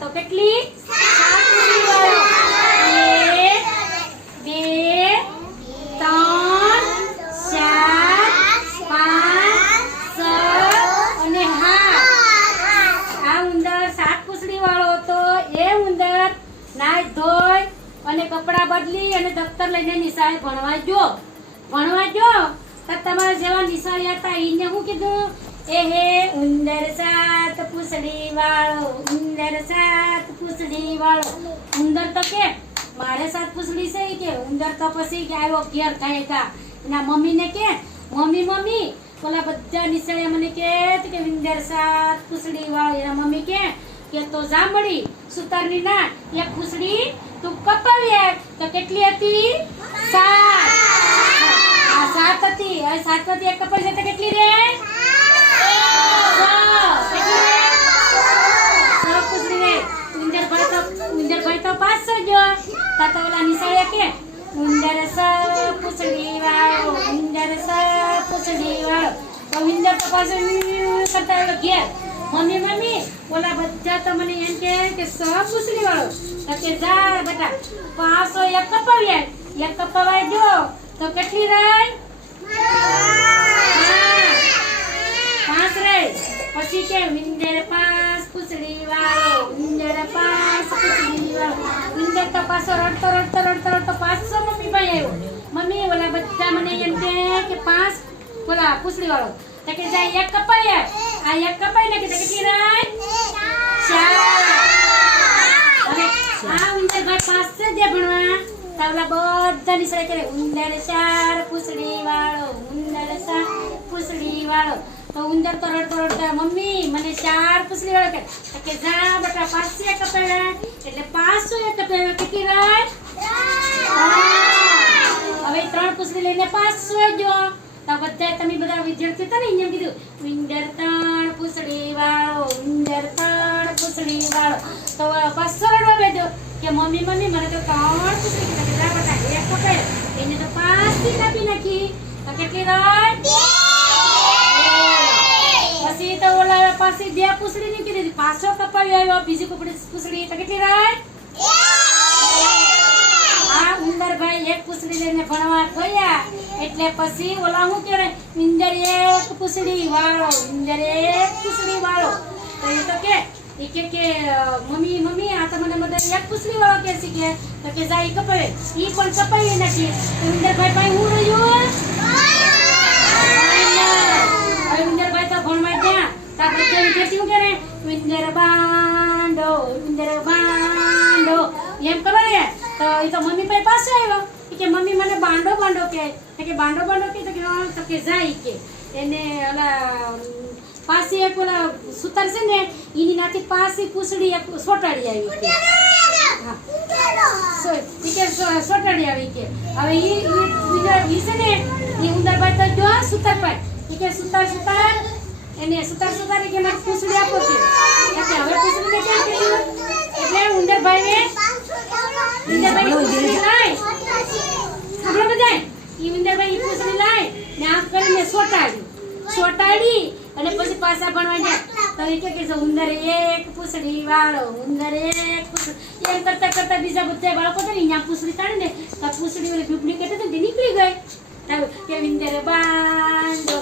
તો કેટલી 7 પૂંછડી વાળો 1 2 3 4 5 6 અને 8 આ ઉંદર 7 પૂંછડી વાળો હતો એ ઉંદર નાઈ ધોઈ અને કપડા બદલી અને દફતર લઈને નિશાળે ભણવા ગયો તો તમારા જેવા નિશાળે હતા એને શું કીધું એ હે ઉંદર 7 પૂંછડી વાળો ઉંદર 7 પૂંછડી વાળો ઉંદર તો કે મારે 7 પૂંછડી છે કે ઉંદર તો પછી કે આવ્યો ઘેર ખાયકા એના મમ્મીને કે મમ્મી ઓલા બધા નિશાળે મને કે ઉંદર 7 પૂંછડી વાળો એના મમ્મી કે તો જાંબડી સુતારની ના એક પૂંછડી તું કપાવી તો કેટલી હતી 7 આ 7 હતી આ 7 માંથી એક કપાઈ જાય તો કેટલી રહે 6 પૂંછડી રહે ઉંદર ભાઈ તો 500 જો તો ઓલા નિશાળે કે ઉંદર 6 પૂંછડી વાળો ઉંદર 6 પૂંછડી વાળો તો ઉંદર તો પાછો કરતા ઘેર મમ્મી ઓલા બધા તો મને એમ કે 6 પૂંછડી વાળો તો કે જા બેટા 500 એક કપાવ્યા જો તો કેટલી રહી 5 રહી પછી કે ઉંદર 5 પૂંછડી વાળો ઉંદર 5 પૂંછડી વાળો ઉંદર તો પાછો રડતો 500 મમ્મી ભાઈ આવ્યો મમ્મી ઓલા બધા મને એમ કે 5 ઓલા પૂંછડી વાળો તો કે જા એક કપાવ્યા આ એક કપાઈ નાખી તો કેટલી રહી 4 હવે આ ઉંદર ભાઈ પાસે જે ભણવા તાવલા બધા નિશાળે કરે ઉંદર 4 પૂંછડી વાળો ઉંદર 7 પૂંછડી વાળો તો ઉંદર તો રડતો મમ્મી મને 4 પૂંછડી વાળો કે જા બેટા 500 કપાવ્યા એટલે 500 એક કપાવ્યા કેટલી રહી હવે 3 પૂંછડી લઈને 500 જો તો બધા તમે બધા વિદ્યાર્થીઓ હતા ને એમ કીધું ઉંદર 3 પૂંછડી વાળો ઉંદર 3 પૂંછડી વાળો તો 500 રડવા બેઠો કે મમ્મી મને તો 3 પૂંછડી જા બેટા એક કપાય એને તો 5 થી કાપી નાખી તો કેટલી રહી પછી તો ઓલા પાસે 2 પૂંછડી ની કીધી પાછો કપાવી આવ્યો બીજી પૂંછડી તો કેટલી રહી આ ઉંદર ભાઈ એક પૂંછડી લઈને ભણવા ગયા એટલે પછી ઓલા શું કહે ઉંદર એક પૂંછડી વાળો ઉંદર એક પૂંછડી વાળો તો એ તો કે મમ્મી આ તો મને બધા એક પૂંછડી વાળો કે છે તો કે જા ઈ કપાવે ઈ પણ કપાવી નાખી ઉંદર ભાઈ હું રહ્યું ઉંદર ભાઈ તો ભણવા ગયા તા બધા વિદ્યાર્થી શું કરે ઉંદર બાંડો એમ કરે તો એ તો મમ્મી ભાઈ પાસે આવ્યો કે મમ્મી મને બાંડો કે બાંડો તો કે જાય કે એને ઓલા પાસે એક ઓલા સુતાર છે ને એની નાથી પાસે પૂંછડી એક સોટાડી આવી કે સોટાડી આવી કે હવે ઈ છે ને એ ઉંદરભાઈ તો જો સુતાર પાય કે સુતાર એને સુતાર કે મને પૂંછડી આપો કે હવે પૂંછડીને કેમ કીધું એટલે ઉંદરભાઈ પૂંછડી લાય આપણે બધાય ઈ ઉંદરભાઈ પૂંછડી લાય ને આમ કરીને સોટાડી અને પછી પાછા ભણવા ગયા તો એ કે ઉંદર એક પૂંછડી વાળો ઉંદર એક પૂંછડી એમ કરતા બીજા બધા બાળકો તો અહીંયા પૂંછડી કાઢી ને તો પૂંછડી ઓલી ડુપ્લિકેટ હતી તે નીકળી ગઈ કે ઉંદર બાંધો